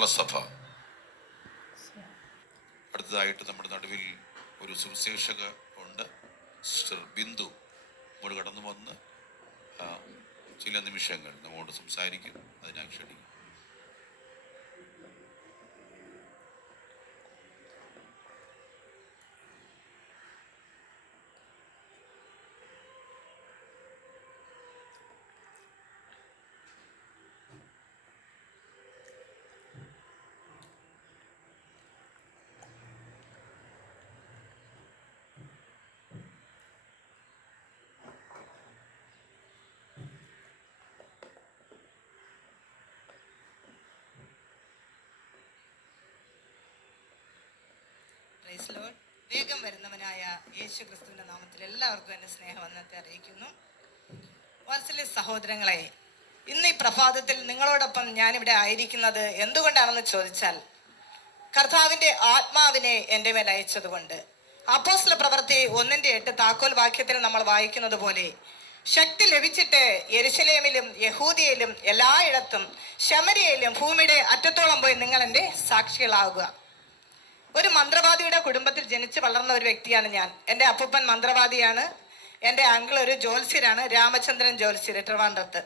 മംഗളസഭ അടുത്തതായിട്ട് നമ്മുടെ നടുവിൽ ഒരു സുവിശേഷക ഉണ്ട്. സിസ്റ്റർ ബിന്ദു. നമ്മോട് കടന്നു വന്ന് ചില നിമിഷങ്ങൾ നമ്മോട് സംസാരിക്കും. അതിനായി ക്ഷണിക്കും വേഗം വരുന്നവനായ യേശു ക്രിസ്തുവിന്റെ നാമത്തിൽ എല്ലാവർക്കും എന്റെ സ്നേഹവന്ദനത്തെ അറിയിക്കുന്നു. വാത്സല്യ സഹോദരങ്ങളെ ഇന്ന് ഈ പ്രഭാതത്തിൽ നിങ്ങളോടൊപ്പം ഞാനിവിടെ ആയിരിക്കുന്നത് എന്തുകൊണ്ടാണെന്ന് ചോദിച്ചാൽ കർത്താവിന്റെ ആത്മാവിനെ എന്റെ മേൽ അയച്ചതുകൊണ്ട്. അപ്പോസ്ല പ്രവൃത്തി ഒന്നിന്റെ എട്ട് താക്കോൽ വാക്യത്തിൽ നമ്മൾ വായിക്കുന്നത് പോലെ ശക്തി ലഭിച്ചിട്ട് യെരുശലേമിലും യഹൂദിയയിലും എല്ലായിടത്തും ശമരിയയിലും ഭൂമിയുടെ അറ്റത്തോളം പോയി നിങ്ങൾ എന്റെ സാക്ഷികളാകുക ഒരു മന്ത്രവാദിയുടെ കുടുംബത്തിൽ ജനിച്ച് വളർന്ന ഒരു വ്യക്തിയാണ് ഞാൻ. എന്റെ അപ്പൂപ്പൻ മന്ത്രവാദിയാണ്. എന്റെ അങ്കിൾ ഒരു ജ്യോത്സ്യരാണ് രാമചന്ദ്രൻ ജ്യോത്സ്യർ ട്രിവാൻഡ്രത്ത്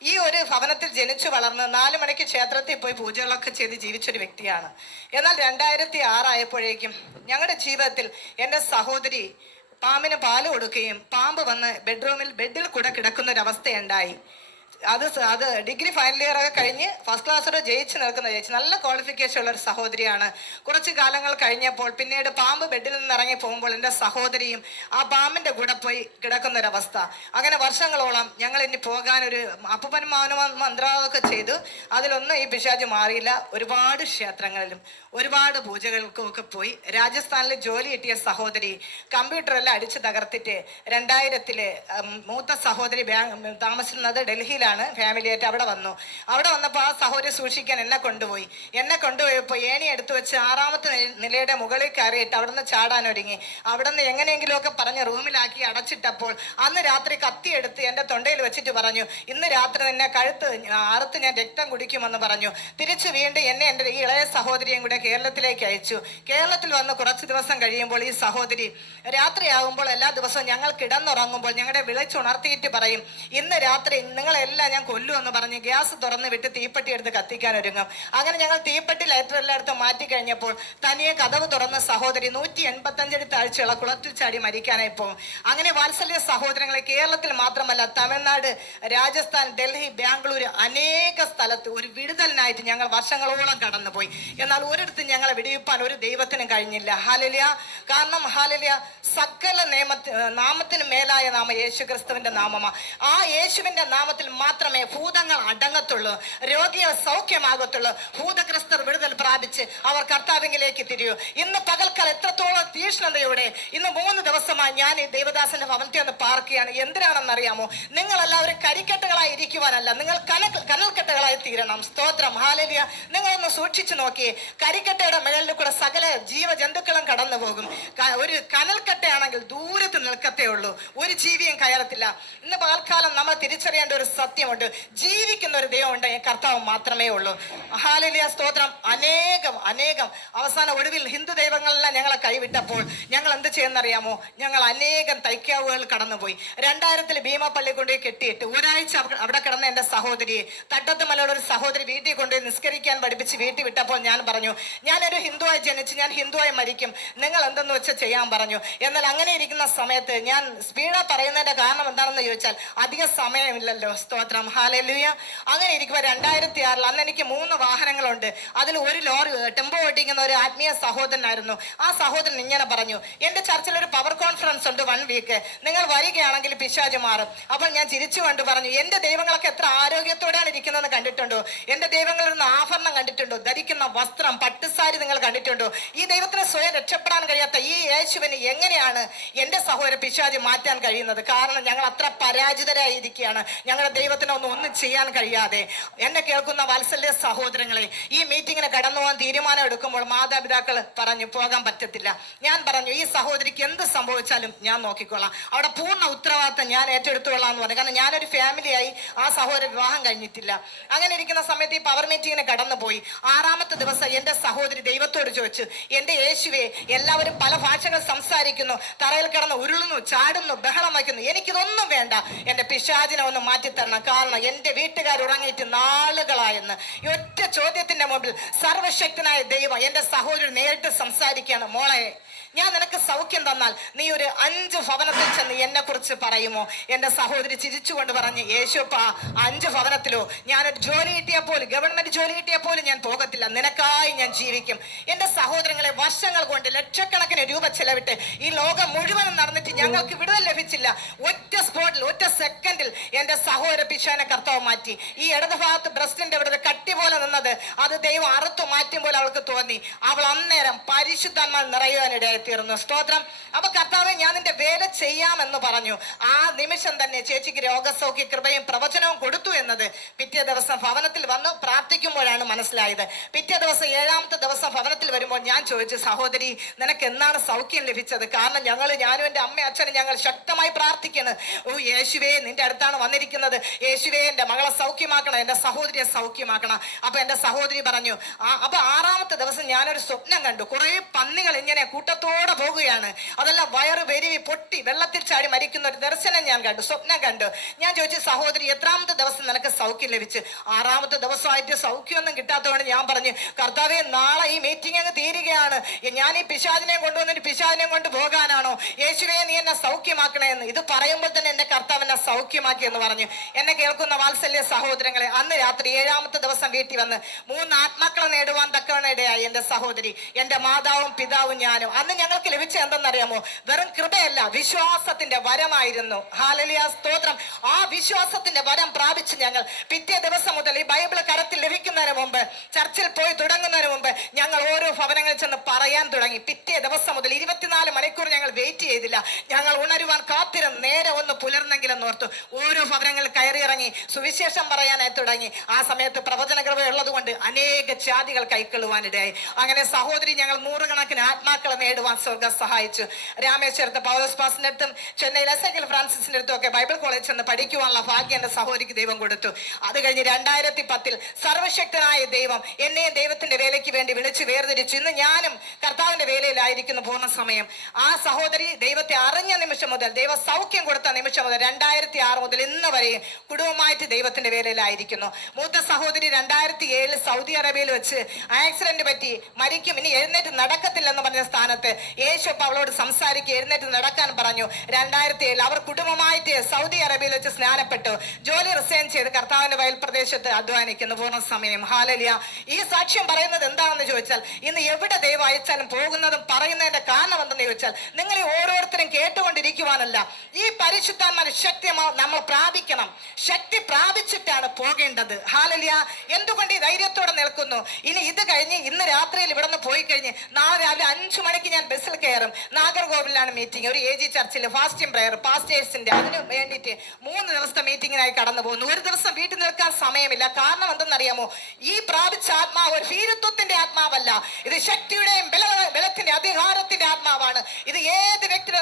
ഈ ഒരു ഭവനത്തിൽ ജനിച്ചു വളർന്ന് നാല് മണിക്ക് ക്ഷേത്രത്തിൽ പോയി പൂജകളൊക്കെ ചെയ്ത് ജീവിച്ചൊരു വ്യക്തിയാണ്. എന്നാൽ രണ്ടായിരത്തി ആറായപ്പോഴേക്കും ഞങ്ങളുടെ ജീവിതത്തിൽ എന്റെ സഹോദരി പാമ്പിന് പാൽ കൊടുക്കുകയും പാമ്പ് വന്ന് ബെഡ്റൂമിൽ ബെഡിൽ കൂടെ കിടക്കുന്ന ഒരു അവസ്ഥയുണ്ടായി അത് അത് ഡിഗ്രി ഫൈനൽ ഇയർ ഒക്കെ കഴിഞ്ഞ് ഫസ്റ്റ് ക്ലാസ്സോടെ ജയിച്ച് നിൽക്കുന്ന ചേച്ചി നല്ല ക്വാളിഫിക്കേഷൻ ഉള്ള ഒരു സഹോദരിയാണ്. കുറച്ച് കാലങ്ങൾ കഴിഞ്ഞപ്പോൾ പിന്നീട് പാമ്പ് ബെഡിൽ നിന്ന് ഇറങ്ങി പോകുമ്പോൾ എന്റെ സഹോദരിയും ആ പാമ്പിന്റെ കൂടെ പോയി കിടക്കുന്ന ഒരു അവസ്ഥ അങ്ങനെ വർഷങ്ങളോളം ഞങ്ങൾ ഇനി പോകാൻ ഒരു അപ്പൂപ്പൻ മന്ത്രാവൊക്കെ ചെയ്തു. അതിലൊന്നും ഈ പിശാജ് മാറിയില്ല. ഒരുപാട് ക്ഷേത്രങ്ങളിലും ഒരുപാട് പൂജകൾക്കും ഒക്കെ പോയി. രാജസ്ഥാനിൽ ജോലി കിട്ടിയ സഹോദരി കമ്പ്യൂട്ടറെല്ലാം അടിച്ച് തകർത്തിട്ട് രണ്ടായിരത്തിലെ മൂത്ത സഹോദരി താമസിക്കുന്നത് താമസിക്കുന്നത് ഡൽഹിയിലാണ് ഫാമിലിയായിട്ട് അവിടെ വന്നു. അവിടെ വന്നപ്പോൾ ആ സഹോദരി സൂക്ഷിക്കാൻ എന്നെ കൊണ്ടുപോയി. എന്നെ കൊണ്ടുപോയപ്പോൾ ഏണി എടുത്തു വെച്ച് ആറാമത്തെ നിലയുടെ മുകളിൽ കയറിയിട്ട് അവിടെ നിന്ന് ചാടാൻ ഒരുങ്ങി. അവിടെ നിന്ന് എങ്ങനെയെങ്കിലുമൊക്കെ പറഞ്ഞ് റൂമിലാക്കി അടച്ചിട്ടപ്പോൾ അന്ന് രാത്രി കത്തിയെടുത്ത് എന്റെ തൊണ്ടയിൽ വെച്ചിട്ട് പറഞ്ഞു ഇന്ന് രാത്രി നിന്നെ കഴുത്ത് അറുത്ത് ഞാൻ രക്തം കുടിക്കുമെന്ന് പറഞ്ഞു. തിരിച്ച് വീണ്ടും എന്നെ എന്റെ ഈ ഇളയ സഹോദരിയും കൂടെ കേരളത്തിലേക്ക് അയച്ചു. കേരളത്തിൽ വന്ന് കുറച്ച് ദിവസം കഴിയുമ്പോൾ ഈ സഹോദരി രാത്രിയാകുമ്പോൾ എല്ലാ ദിവസവും ഞങ്ങൾ കിടന്നുറങ്ങുമ്പോൾ ഞങ്ങളുടെ വിളിച്ചുണർത്തിയിട്ട് പറയും ഇന്ന് രാത്രി നിങ്ങളെല്ലാം ഞാൻ കൊല്ലുമെന്ന് പറഞ്ഞ് ഗ്യാസ് തുറന്ന് വിട്ട് തീപ്പെട്ടി എടുത്ത് കത്തിക്കാൻ ഒരുങ്ങും. അങ്ങനെ ഞങ്ങൾ തീപ്പെട്ടി ലൈറ്റർ എല്ലായിടത്തും മാറ്റി കഴിഞ്ഞപ്പോൾ തനിയെ കഥവ് തുറന്ന സഹോദരി നൂറ്റി എൺപത്തഞ്ചടി താഴ്ചയുള്ള കുളത്തിൽ ചാടി മരിക്കാനായി പോകും. അങ്ങനെ വാത്സല്യ സഹോദരങ്ങളെ കേരളത്തിൽ മാത്രമല്ല തമിഴ്നാട് രാജസ്ഥാൻ ഡൽഹി ബാംഗ്ലൂർ അനേക സ്ഥലത്ത് ഒരു വിടുതലിനായിട്ട് ഞങ്ങൾ വർഷങ്ങളോളം കടന്നുപോയി. എന്നാൽ ഒരിടത്തും ഞങ്ങളെ വിടിയിപ്പാൻ ഒരു ദൈവത്തിനും കഴിഞ്ഞില്ല. ഹാലലിയ കാരണം ഹാലലിയ സകല നിയമത്തി നാമത്തിന് മേലായ നാമ യേശു ക്രിസ്തുവിന്റെ നാമമാ. ആ യേശുവിന്റെ നാമത്തിൽ മാത്രമേ ഭൂതങ്ങൾ അടങ്ങത്തുള്ളൂ രോഗികൾ സൗഖ്യമാകത്തുള്ളൂ. ഭൂതഗ്രസ്തർ വിടുതൽ പ്രാപിച്ച് അവർ കർത്താവിംഗിലേക്ക് തിരിയൂ. ഇന്ന് പകൽക്കാൽ എത്രത്തോളം തീഷ്ണതയോടെ ഇന്ന് മൂന്ന് ദിവസമായി ഞാൻ ഈ ദേവദാസന്റെ ഭവനത്തിൽ ഒന്ന് പാർക്കുകയാണ്. എന്തിനാണെന്നറിയാമോ? അറിയാമോ നിങ്ങളെല്ലാവരും കരിക്കെട്ടുകളായി ഇരിക്കുവാനല്ല. നിങ്ങൾ കനൽ കനൽക്കെട്ടുകളായി തീരണം. സ്തോത്രം. ഹാലലിയ നിങ്ങളൊന്ന് സൂക്ഷിച്ചു നോക്കിയേ കരിക്കട്ടയുടെ മിഴലിൽ കൂടെ സകല ജീവജന്തുക്കളും കടന്നു പോകും ഒരു കനൽക്കട്ടയാണെങ്കിൽ ദൂരത്ത് നിൽക്കത്തേ ഉള്ളൂ. ഒരു ജീവിയും കയറത്തില്ല. ഇന്ന് പാൽക്കാലം നമ്മൾ തിരിച്ചറിയേണ്ട ഒരു സത്യമുണ്ട്. ജീവിക്കുന്ന ഒരു ദൈവമുണ്ട്. കർത്താവ് മാത്രമേ ഉള്ളൂ. ഹാലലിയ സ്തോത്രം. അനേകം അനേകം. അവസാന ഒടുവിൽ ഹിന്ദു ദൈവങ്ങളെല്ലാം ഞങ്ങളെ കൈവിട്ടപ്പോൾ ഞങ്ങൾ എന്ത് ചെയ്യുന്നറിയാമോ? ഞങ്ങൾ അനേകം തൈക്കാവുകൾ കടന്നുപോയി. രണ്ടായിരത്തിൽ ഭീമപ്പള്ളി കൊണ്ടുപോയി കെട്ടിയിട്ട് ഒരാഴ്ച അവിടെ കിടന്ന എന്റെ സഹോദരിയെ തട്ടത്ത് മലയുടെ ഒരു സഹോദരി വീട്ടിൽ കൊണ്ടുപോയി നിസ്കരിക്കാൻ പഠിപ്പിച്ച് വീട്ടിൽ വിട്ടപ്പോൾ ഞാൻ പറഞ്ഞു ഞാനൊരു ഹിന്ദുവായി ജനിച്ച് ഞാൻ ഹിന്ദുവായി മരിക്കും. നിങ്ങൾ എന്തെന്ന് വെച്ചാൽ ചെയ്യാൻ പറഞ്ഞു? എന്നാൽ അങ്ങനെ ഇരിക്കുന്ന സമയത്ത് ഞാൻ സ്പീഡാ പറയുന്നതിന്റെ കാരണം എന്താണെന്ന് ചോദിച്ചാൽ അധിക സമയമില്ലല്ലോ. സ്തോത്രം. ഹാലലുയ അങ്ങനെ ഇരിക്കുമ്പോൾ രണ്ടായിരത്തി ആറിൽ അന്ന് എനിക്ക് മൂന്ന് വാഹനങ്ങളുണ്ട്. അതിൽ ഒരു ലോറി ടെമ്പോ ഓടിക്കുന്ന ഒരു ആത്മീയ സഹോദരനായിരുന്നു. ആ സഹോദരൻ ഇങ്ങനെ പറഞ്ഞു എന്റെ ചർച്ചിൽ ഒരു പവർ കോൺഫറൻസ് ഉണ്ട് വൺ വീക്ക്. നിങ്ങൾ വരികയാണെങ്കിൽ പിശാജ് മാറും. അപ്പോൾ ഞാൻ ചിരിച്ചു കൊണ്ട് പറഞ്ഞു എന്റെ ദൈവങ്ങളൊക്കെ എത്ര ആരോഗ്യത്തോടെയാണ് ഇരിക്കുന്നതെന്ന് കണ്ടിട്ടുണ്ടോ? എന്റെ ദൈവങ്ങളിൽ നിന്ന് ആഭരണം കണ്ടിട്ടുണ്ടോ? ധരിക്കുന്ന വസ്ത്രം പട്ടുസാരി നിങ്ങൾ കണ്ടിട്ടുണ്ടോ? ഈ ദൈവത്തിന് സ്വയം രക്ഷപ്പെടാൻ കഴിയാത്ത ഈ യേശുവിന് എങ്ങനെയാണ് എന്റെ സഹോദര പിശാചി മാറ്റാൻ കഴിയുന്നത്. കാരണം ഞങ്ങൾ അത്ര പരാജിതരായിരിക്കുകയാണ്. ഞങ്ങളുടെ ദൈവത്തിന് ഒന്നും ഒന്നും ചെയ്യാൻ കഴിയാതെ. എന്നെ കേൾക്കുന്ന വാത്സല്യ സഹോദരങ്ങളെ ഈ മീറ്റിങ്ങിന് കടന്നു പോകാൻ തീരുമാനം എടുക്കുമ്പോൾ മാതാപിതാക്കൾ പറഞ്ഞു പോകാൻ പറ്റത്തില്ല. ഞാൻ പറഞ്ഞു ഈ സഹോദരിക്ക് എന്ത് സംഭവിച്ചാലും ഞാൻ നോക്കിക്കൊള്ളാം അവിടെ പൂർണ ഉത്തരവാദിത്തം ഞാൻ ഏറ്റെടുത്തുകൊള്ളാം എന്ന് പറഞ്ഞു. കാരണം ഞാനൊരു ഫാമിലിയായി ആ സഹോദര വിവാഹം കഴിഞ്ഞിട്ടില്ല. അങ്ങനെ ഇരിക്കുന്ന സമയത്ത് ഈ പവർ മീറ്റിങ്ങിന് കടന്നുപോയി. ആറാമത്തെ ദിവസം എന്റെ സഹോദരി ദൈവത്തോട് ചോദിച്ചു എന്റെ യേശുവെ എല്ലാവരും പല ഭാഷകൾ സംസാരിക്കുന്നു. തറയിൽ കിടന്ന് ഉരുളുന്നു ചാടുന്നു ബഹളം വയ്ക്കുന്നു. എനിക്കിതൊന്നും വേണ്ട. എന്റെ പിശാചിനെ ഒന്ന് മാറ്റിത്തരണം. കാരണം എന്റെ വീട്ടുകാർ ഉറങ്ങിയിട്ട് നാളുകളായെന്ന്. ഒറ്റ ചോദ്യത്തിന്റെ മുമ്പിൽ സർവശക്തനായ ദൈവം എന്റെ സഹോദരൻ നേരിട്ട് സംസാരിക്കുകയാണ്. മോളെ ഞാൻ നിനക്ക് സൗഖ്യം തന്നാൽ നീ ഒരു അഞ്ച് ഭവനത്തിൽ ചെന്ന് എന്നെ കുറിച്ച് പറയുമോ? എന്റെ സഹോദരി ചിരിച്ചുകൊണ്ട് പറഞ്ഞ് യേശുപ്പാ അഞ്ച് ഭവനത്തിലോ? ഞാനൊരു ജോലി കിട്ടിയാൽ പോലും ഗവൺമെന്റ് ജോലി കിട്ടിയാൽ പോലും ഞാൻ പോകത്തില്ല. നിനക്കായി ഞാൻ ജീവിക്കും. എന്റെ സഹോദരങ്ങളെ വർഷങ്ങൾ കൊണ്ട് ലക്ഷക്കണക്കിന് രൂപ ചെലവിട്ട് ഈ ലോകം മുഴുവനും നടന്നിട്ട് ഞങ്ങൾക്ക് വിടുതൽ ലഭിച്ചില്ല. ഒറ്റ സ്പോട്ടിൽ ഒറ്റ സെക്കൻഡിൽ എന്റെ സഹോദര പിശാനെ കർത്താവ് മാറ്റി. ഈ ഇടത് ഭാഗത്ത് ബ്രസ്റ്റിന്റെ ഇവിടെ ഒരു കട്ടി പോലെ നിന്നത് അത് ദൈവം അറുത്തു മാറ്റും പോലെ അവൾക്ക് തോന്നി. അവൾ അന്നേരം പരിശുദ്ധന്മാർ നിറയുവാനിടയായി. തീർന്നു. സ്തോത്രം. അപ്പൊ കർത്താവെ ഞാൻ നിന്റെ വേല ചെയ്യാമെന്ന് പറഞ്ഞു. ആ നിമിഷം തന്നെ ചേച്ചിക്ക് രോഗസൗഖ്യ കൃപയും പ്രവചനവും കൊടുത്തു എന്നത് പിറ്റേ ദിവസം ഭവനത്തിൽ വന്ന് പ്രാർത്ഥിക്കുമ്പോഴാണ് മനസ്സിലായത്. പിറ്റേ ദിവസം ഏഴാമത്തെ ദിവസം ഭവനത്തിൽ വരുമ്പോൾ ഞാൻ ചോദിച്ചു സഹോദരി നിനക്ക് എന്നാണ് സൗഖ്യം ലഭിച്ചത്? കാരണം ഞങ്ങൾ ഞാനും എന്റെ അമ്മ അച്ഛനും ഞങ്ങൾ ശക്തമായി പ്രാർത്ഥിക്കുന്നത് ഓ യേശുവേ നിന്റെ അടുത്താണ് വന്നിരിക്കുന്നത്. യേശുവേ എന്റെ മകളെ സൗഖ്യമാക്കണം എന്റെ സഹോദരിയെ സൗഖ്യമാക്കണം. അപ്പൊ എന്റെ സഹോദരി പറഞ്ഞു അപ്പൊ ആറാമത്തെ ദിവസം ഞാനൊരു സ്വപ്നം കണ്ടു. കുറെ പന്നികൾ ഇങ്ങനെ കൂട്ടത്തോടെ പോകുകയാണ്. അതല്ല വയറ് വെരുവി പൊട്ടി വെള്ളത്തിൽ ചാടി മരിക്കുന്ന ഒരു ദർശനം ഞാൻ കണ്ടു സ്വപ്നം കണ്ടു. ഞാൻ ചോദിച്ചു സഹോദരി എത്രാമത്തെ ദിവസം നിനക്ക് സൗഖ്യം ലഭിച്ച്? ആറാമത്തെ ദിവസമായിട്ട് സൗഖ്യമൊന്നും കിട്ടാത്തതുകൊണ്ട് ഞാൻ പറഞ്ഞു കർത്താവെ നാളെ ഈ മീറ്റിംഗ് അങ്ങ് തീരുകയാണ്. ഞാൻ ഈ പിശാചിനെ കൊണ്ടുവന്നിട്ട് പിശാചിനെ കൊണ്ട് പോകാനാണോ? യേശുവേ നീ എന്നെ സൗഖ്യമാക്കണേ എന്ന് ഇത് പറയുമ്പോൾ തന്നെ എന്റെ കർത്താവ് എന്നെ സൗഖ്യമാക്കി എന്ന് പറഞ്ഞു. എന്നെ കേൾക്കുന്ന വാത്സല്യ സഹോദരങ്ങളെ അന്ന് രാത്രി ഏഴാമത്തെ ദിവസം വീട്ടിൽ വന്ന് മൂന്ന് ആത്മാക്കളെ നേടുവാൻ തക്കവണ ഇടയായി എന്റെ സഹോദരി. എന്റെ മാതാവും പിതാവും ഞാനും. അന്ന് ഞങ്ങൾക്ക് ലഭിച്ച എന്തെന്നറിയാമോ? വെറും കൃപയല്ല വിശ്വാസത്തിന്റെ വരമായിരുന്നു. ഹാലലിയ സ്തോത്രം. ആ വിശ്വാസത്തിന്റെ വരം പ്രാപിച്ച് ഞങ്ങൾ പിറ്റേ ദിവസം മുതൽ ഈ ബൈബിൾ കരത്തിൽ ലഭിക്കുന്നതിന് മുമ്പ് ചർച്ചിൽ പോയി തുടങ്ങുന്നതിന് മുമ്പ് ഞങ്ങൾ ഓരോ ഭവനങ്ങളിൽ ചെന്ന് പറയാൻ തുടങ്ങി. പിറ്റേ ദിവസം മുതൽ ഇരുപത്തിനാല് മണിക്കൂർ ഞങ്ങൾ വെയിറ്റ് ചെയ്തില്ല. ഞങ്ങൾ ഉണരുവാൻ കാത്തിരം നേരെ ഒന്ന് പുലർന്നെങ്കിലും ഓർത്തു. ഓരോ ഭവനങ്ങളിൽ കയറിയിറങ്ങി സുവിശേഷം പറയാനായി തുടങ്ങി. ആ സമയത്ത് പ്രവചന കൃപ ഉള്ളത് കൊണ്ട് അനേക ജാതികൾ കൈക്കൊള്ളുവാനിടയായി. അങ്ങനെ സഹോദരി ഞങ്ങൾ നൂറുകണക്കിന് ആത്മാക്കളെ നേടുവാൻ സ്വർഗം സഹായിച്ചു. രാമേശ്വരത്ത് പൗലോസ് പാസിന്റെ അടുത്തും ചെന്നൈയിൽ എസ് എൽ ഫ്രാൻസിസിന്റെ അടുത്തും ഒക്കെ ബൈബിൾ കോളേജ് ചെന്ന് പഠിക്കുവാനുള്ള ഭാഗ്യം എന്റെ സഹോദരിക്ക് ദൈവം കൊടുത്തു. അത് കഴിഞ്ഞ് രണ്ടായിരത്തി പത്തിൽ സർവശക്തനായ ദൈവം എന്നെയും ദൈവത്തിന്റെ വേലയ്ക്ക് വേണ്ടി വിളിച്ച് വേർതിരിച്ചു. ഇന്ന് ഞാനും കർത്താവിന്റെ വേലയിലായിരിക്കുന്നു പൂർണ സമയം. ആ സഹോദരി ദൈവത്തെ അറിഞ്ഞ നിമിഷം മുതൽ ദൈവ സൗഖ്യം കൊടുത്ത നിമിഷം മുതൽ രണ്ടായിരത്തി ആറ് മുതൽ ഇന്ന് വരെയും കുടുംബമായിട്ട് ദൈവത്തിന്റെ വേലയിലായിരിക്കുന്നു. മൂത്ത സഹോദരി രണ്ടായിരത്തി ഏഴിൽ സൗദി അറേബ്യയിൽ വെച്ച് ആക്സിഡന്റ് പറ്റി മരിക്കും. ഇനി എഴുന്നേറ്റ് നടക്കത്തില്ലെന്ന് പറഞ്ഞ സ്ഥാനത്ത് യേശുപ്പ് അവളോട് സംസാരിക്കുക എഴുന്നേറ്റ് നടക്കാൻ പറഞ്ഞു. രണ്ടായിരത്തി ഏഴിൽ അവർ കുടുംബമായിട്ട് സൗദി അറേബ്യയിൽ വെച്ച് സ്നാനപ്പെട്ടു. ജോലി റിസൈൻ ചെയ്ത് കർത്താവിന്റെ വയൽ പ്രദേശത്ത് അധ്വാനിക്കുന്നു. പൂർണ സമയം. ഹാലലിയ ഈ സാക്ഷ്യം പറയുന്നത് എന്താണെന്ന് ചോദിച്ചാൽ ഇന്ന് എവിടെ ദൈവം അയച്ചാലും പോകുന്നതും പറയുന്നതിന്റെ കാരണം എന്തെന്ന് ചോദിച്ചാൽ നിങ്ങൾ ഓരോരുത്തരും കേട്ടുകൊണ്ടിരിക്കുവാനല്ല. ഈ പരിശുദ്ധാത്മാരുടെ ശക്തി നമ്മൾ പ്രാപിക്കണം. ശക്തി പ്രാപിച്ചിട്ടാണ് പോകേണ്ടത്. ഹാലലിയ എന്തുകൊണ്ട് ഈ ധൈര്യത്തോടെ നിൽക്കുന്നു? ഇനി ഇത് കഴിഞ്ഞ് ഇന്ന് രാത്രിയിൽ ഇവിടെ നിന്ന് പോയി കഴിഞ്ഞ് നാളെ രാവിലെ അഞ്ചു മണിക്ക് ഞാൻ ബസ്സിൽ കയറും. നാഗർകോവിലാണ് മീറ്റിംഗ് ഒരു എ ജി ചർച്ചിൽ ഫാസ്റ്റിംഗ് പ്രയർ പാസ്റ്റേഴ്സിന്റെ അതിന് വേണ്ടിയിട്ട് മൂന്ന് ദിവസത്തെ മീറ്റിങ്ങിനായി കടന്നു പോകുന്നു. ഒരു ദിവസം വീട്ടിൽ നിൽക്കാൻ സമയമില്ല. കാരണം എന്തെന്നറിയാമോ? ഈ പ്രാപിച്ച ആത്മാവ് ഒരു ഹീരത്വത്തിന്റെ ആത്മാവല്ല. ഇത് ശക്തിയുടെയും ബല ബലത്തിന്റെ അധികാരത്തിന്റെ ആത്മാവാണ്. ഇത് ഏത് നിന്ന്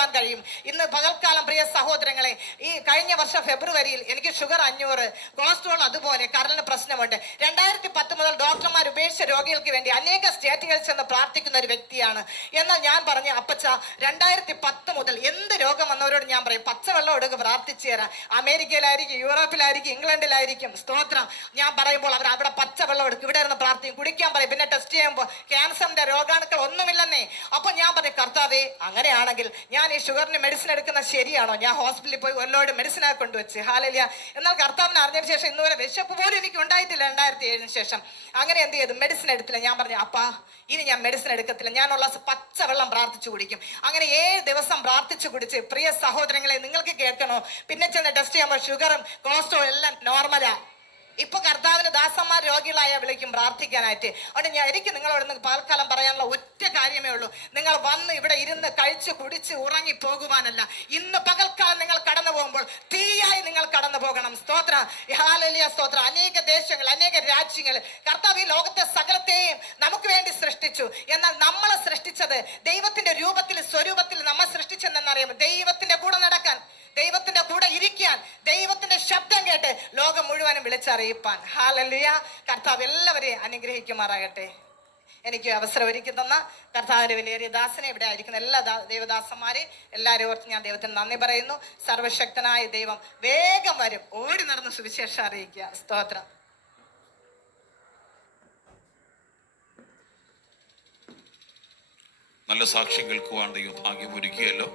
പറയുവാൻ കഴിയും. ഇന്ന് പകൽക്കാലം പ്രിയ സഹോദരങ്ങളെ ഈ കഴിഞ്ഞ വർഷം ഫെബ്രുവരിയിൽ എനിക്ക് ഷുഗർ അഞ്ഞൂറ് കൊളസ്ട്രോൾ അതുപോലെ കരളിന് പ്രശ്നമുണ്ട്. രണ്ടായിരത്തി പത്ത് മുതൽ ഡോക്ടർമാർ ഉപേക്ഷിച്ച രോഗികൾക്ക് വേണ്ടി അനേക സ്റ്റേറ്റുകളിൽ ചെന്ന് പ്രാർത്ഥിക്കുന്ന ഒരു വ്യക്തിയാണ്. എന്നാൽ ഞാൻ പറഞ്ഞു അപ്പച്ച രണ്ടായിരത്തി പത്ത് മുതൽ എന്ത് രോഗം വന്നവരോട് ഞാൻ പറയും പച്ചവെള്ളം എടുക്ക് പ്രാർത്ഥിച്ചു തരാം. അമേരിക്കയിലായിരിക്കും യൂറോപ്പിലായിരിക്കും ഇംഗ്ലണ്ടിലായിരിക്കും സ്തോത്രം. ഞാൻ പറയുമ്പോൾ അവർ അവിടെ പച്ചവെള്ളം എടുക്കും. ഇവിടെ ഇരുന്ന് പ്രാർത്ഥിക്കും കുടിക്കാൻ പറയും. പിന്നെ ടെസ്റ്റ് ചെയ്യുമ്പോൾ ക്യാൻസറിന്റെ രോഗാണുക്കൾ ഒന്നുമില്ലെന്നേ. അപ്പൊ ഞാൻ പറയും കർത്താവേ അങ്ങനെയാണെങ്കിൽ ഞാൻ ഈ ഷുഗറിന് മെഡിസിൻ എടുക്കുന്ന ശരിയാണോ? ഞാൻ ഹോസ്പിറ്റലിൽ പോയി ഒരുപാട് മെഡിസിൻ ആ കൊണ്ടുവച്ച്. ഹാലലിയ എന്നാൽ കർത്താവിന് അറിഞ്ഞതിന് ശേഷം ഇന്നുവരെ വിശപ്പ് പോലും എനിക്ക് ഉണ്ടായിട്ടില്ല രണ്ടായിരത്തി ഏഴിന് ശേഷം. അങ്ങനെ എന്ത് ചെയ്തു? മെഡിസിൻ എടുത്തില്ല. ഞാൻ പറഞ്ഞു അപ്പാ ഇനി ഞാൻ മെഡിസിൻ എടുക്കത്തില്ല. ഞാനുള്ള പച്ചവെള്ളം പ്രാർത്ഥിച്ചു കുടിക്കും. അങ്ങനെ ഏഴ് ദിവസം പ്രാർത്ഥിച്ചു കുടിച്ച് പ്രിയ സഹോദരങ്ങളെ നിങ്ങൾക്ക് കേൾക്കണോ? പിന്നെ ചെന്ന് ടെസ്റ്റ് ചെയ്യുമ്പോൾ ഷുഗറും കൊളസ്ട്രോളും എല്ലാം നോർമലാ ഇപ്പൊ കർത്താവിന് ദാസന്മാർ രോഗികളായ വിളിക്കും പ്രാർത്ഥിക്കാനായിട്ട്. അതുകൊണ്ട് ഞാൻ എനിക്ക് നിങ്ങളോട് പാൽക്കാലം പറയാനുള്ള ഒറ്റ കാര്യമേ ഉള്ളൂ. നിങ്ങൾ വന്ന് ഇവിടെ ഇരുന്ന് കഴിച്ച് കുടിച്ച് ഉറങ്ങി പോകുവാനല്ല. ഇന്ന് പകൽക്കാലം നിങ്ങൾ കടന്നു പോകുമ്പോൾ തീയായി നിങ്ങൾ കടന്നു പോകണം. സ്തോത്ര. ഹാലലിയ സ്തോത്ര. അനേക ദേശങ്ങൾ അനേക രാജ്യങ്ങൾ. കർത്താവ് ഈ ലോകത്തെ സകലത്തെയും നമുക്ക് വേണ്ടി സൃഷ്ടിച്ചു. എന്നാൽ നമ്മളെ സൃഷ്ടിച്ചത് ദൈവത്തിന്റെ രൂപത്തിൽ സ്വരൂപത്തിൽ നമ്മെ സൃഷ്ടിച്ചെന്നറിയാം. ദൈവത്തിന്റെ കൂടെ നടക്കാൻ ദൈവത്തിന്റെ കൂടെ ഇരിക്കാൻ ദൈവത്തിന്റെ ശബ്ദം കേട്ട് ലോകം മുഴുവനും വിളിച്ചറിയിപ്പാൻ. ഹാലലിയ. കർത്താവ് എല്ലാവരെയും അനുഗ്രഹിക്കുമാറാകട്ടെ. എനിക്ക് അവസരം ഒരുക്കി തന്ന കർത്താവിന്റെ വിലയേറിയ ദാസനെ ഇവിടെ ആയിരിക്കുന്ന എല്ലാ ദൈവദാസന്മാരെ എല്ലാവരും ഓർത്ത് ഞാൻ ദൈവത്തിന് നന്ദി പറയുന്നു. സർവശക്തനായ ദൈവം വേഗം വരും. ഓടി നടന്ന് സുവിശേഷം അറിയിക്കുക. സ്തോത്രം. നല്ല സാക്ഷ്യം കേൾക്കുവാൻ ദൈവം ഭാഗ്യം ഒരുക്കിയല്ലോ.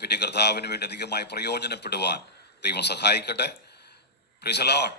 പിന്നെ കർത്താവിന് വേണ്ടി അധികമായി പ്രയോജനപ്പെടുവാൻ ദൈവം സഹായിക്കട്ടെ. പ്രീസലോൺ